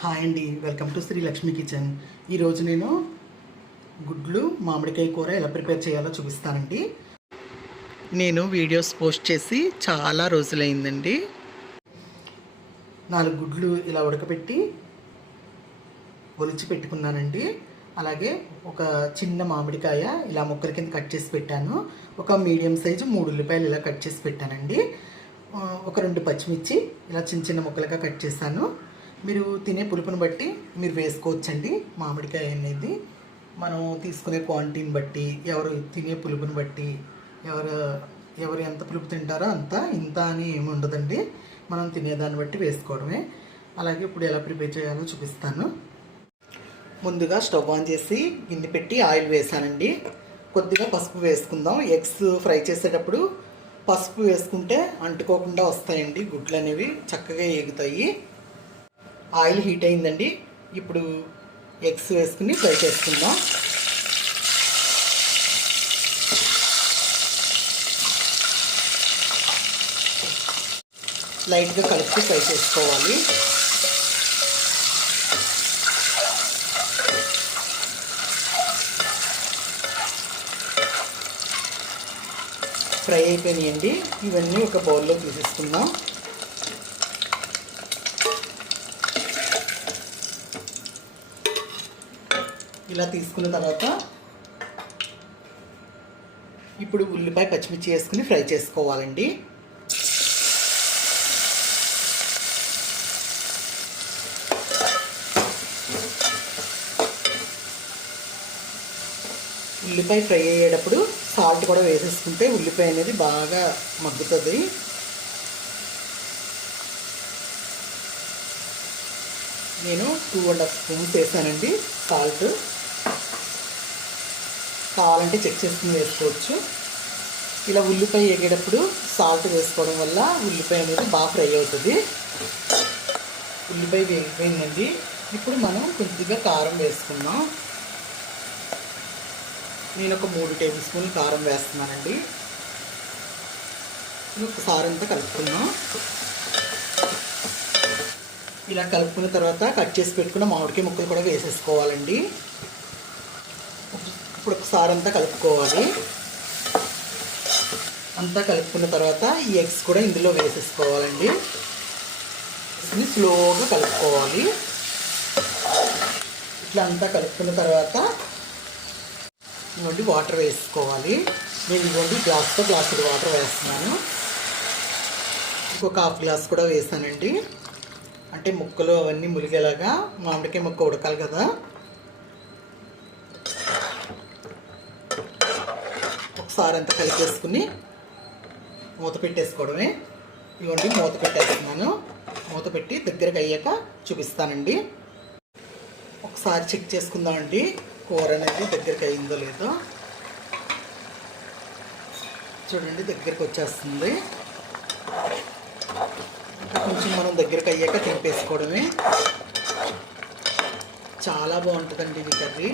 Hi అండి. Welcome to Sri Lakshmi kitchen. ఈరోజు నేను గుడ్లు మామిడికాయ కూర ఎలా ప్రిపేర్ చేయాలో చూపిస్తానండి. నేను వీడియోస్ పోస్ట్ చేసి చాలా రోజులైందండి. నాలుగు గుడ్లు ఇలా ఉడకబెట్టి ఒలిచి పెట్టుకున్నానండి. అలాగే ఒక చిన్న మామిడికాయ ఇలా ముక్కల కింద కట్ చేసి పెట్టాను. ఒక మీడియం సైజు మూడు ఉల్లిపాయలు ఇలా కట్ చేసి పెట్టానండి. ఒక రెండు పచ్చిమిర్చి ఇలా చిన్న చిన్న ముక్కలుగా కట్ చేశాను. మీరు తినే పులుపుని బట్టి మీరు వేసుకోవచ్చండి. మామిడికాయ అనేది మనం తీసుకునే క్వాంటిటీని బట్టి ఎవరు తినే పులుపుని బట్టి ఎవరు ఎవరు ఎంత పులుపు తింటారో అంత ఇంత అని ఏమి ఉండదండి. మనం తినేదాన్ని బట్టి వేసుకోవడమే. అలాగే ఇప్పుడు ఎలా ప్రిపేర్ చేయాలో చూపిస్తాను. ముందుగా స్టవ్ ఆన్ చేసి గిన్నె పెట్టి ఆయిల్ వేసానండి. కొద్దిగా పసుపు వేసుకుందాం. ఎగ్స్ ఫ్రై చేసేటప్పుడు పసుపు వేసుకుంటే అంటుకోకుండా వస్తాయండి. గుడ్లు అనేవి చక్కగా ఎగుతాయి ఆయిల్ హీట్ అయిందండి. ఇప్పుడు ఎగ్స్ వేసుకుని ఫ్రై చేసుకుందాం. లైట్గా కలిపి ఫ్రై చేసుకోవాలి. ఫ్రై అయిపోయినాయండి. ఇవన్నీ ఒక బౌల్లో తీసేసుకుందాం. ఇలా తీసుకున్న తర్వాత ఇప్పుడు ఉల్లిపాయ పచ్చిమిర్చి వేసుకుని ఫ్రై చేసుకోవాలండి. ఉల్లిపాయ ఫ్రై అయ్యేటప్పుడు సాల్ట్ కూడా వేసేసుకుంటే ఉల్లిపాయ అనేది బాగా మగ్గుతుంది. నేను టూ అండ్ హాఫ్ స్పూన్స్ వేసానండి సాల్ట్. కావాలంటే చెక్ చేసుకుని వేసుకోవచ్చు. ఇలా ఉల్లిపాయ ఎగేటప్పుడు సాల్ట్ వేసుకోవడం వల్ల ఉల్లిపాయ అనేది బాగా ఫ్రై అవుతుంది. ఉల్లిపాయ వేగిపోయిందండి ఇప్పుడు మనం కొద్దిగా కారం వేసుకుందాం. నేను ఒక మూడు టేబుల్ స్పూన్లు కారం వేస్తున్నానండి. ఇది ఒకసారి అంతా కలుపుకుందాం. ఇలా కలుపుకున్న తర్వాత కట్ చేసి పెట్టుకున్న మామిడికాయ ముక్కలు కూడా వేసేసుకోవాలండి. ఇప్పుడు ఒకసారి అంతా కలుపుకోవాలి. అంతా కలుపుకున్న తర్వాత ఈ ఎగ్స్ కూడా ఇందులో వేసేసుకోవాలండి. ఇది స్లోగా కలుపుకోవాలి. ఇట్లా అంతా కలుపుకున్న తర్వాత ఇవ్వండి వాటర్ వేసుకోవాలి. నేను ఇవ్వండి గ్లాస్తో గ్లాసుడు వాటర్ వేస్తున్నాను. ఇంకొక హాఫ్ గ్లాస్ కూడా వేసానండి. అంటే ముక్కలు అవన్నీ ములిగేలాగా మామిడికాయ ముక్క ఉడకాలి కదా. ఒకసారి అంతా కలిపేసుకుని మూత పెట్టేసుకోవడమే. ఇవ్వండి మూత పెట్టేస్తున్నాను. మూత పెట్టి దగ్గరకు అయ్యాక చూపిస్తానండి. ఒకసారి చెక్ చేసుకుందామండి కూర అనేది దగ్గరికి అయిందో లేదో. చూడండి దగ్గరికి వచ్చేస్తుంది. కొంచెం మనం దగ్గరికి అయ్యాక తింపేసుకోవడమే చాలా బాగుంటుందండి ఇది కర్రీ.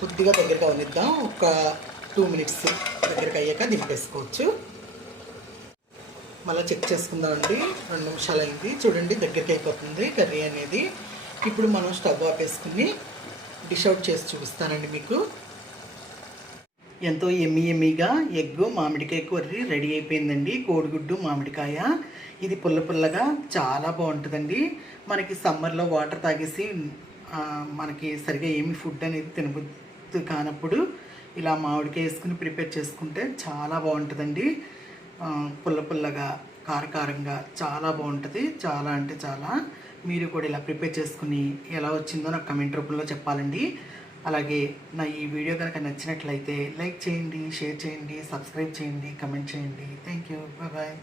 కొద్దిగా దగ్గరికి అవనిద్దాం ఒక టూ మినిట్స్ దగ్గరికి అయ్యాక దింపేసుకోవచ్చు మళ్ళీ చెక్ చేసుకుందామండి. రెండు నిమిషాలు అయింది చూడండి దగ్గరికి అయిపోతుంది కర్రీ అనేది. ఇప్పుడు మనం స్టవ్ ఆపేసుకుని డిష్ అవుట్ చేసి చూపిస్తానండి మీకు. ఎంతో ఎమ్మి ఎమ్మిగా ఎగ్ మామిడికాయ కర్రీ రెడీ అయిపోయిందండి. కోడిగుడ్డు మామిడికాయ. ఇది పుల్ల పుల్లగా చాలా బాగుంటుందండి. మనకి సమ్మర్లో వాటర్ తాగేసి మనకి సరిగా ఏమి ఫుడ్ అనేది తినబుద్ధి కానప్పుడు ఇలా మామిడికాయ వేసుకుని ప్రిపేర్ చేసుకుంటే చాలా బాగుంటుందండి. పుల్ల పుల్లగా కారకారంగా చాలా బాగుంటుంది. చాలా అంటే చాలా. మీరు కూడా ఇలా ప్రిపేర్ చేసుకుని ఎలా వచ్చిందో నాకు కమెంట్ రూపంలో చెప్పాలండి. అలాగే నా ఈ వీడియో కనుక నచ్చినట్లయితే లైక్ చేయండి షేర్ చేయండి సబ్స్క్రైబ్ చేయండి కమెంట్ చేయండి. Thank you. బాయ్.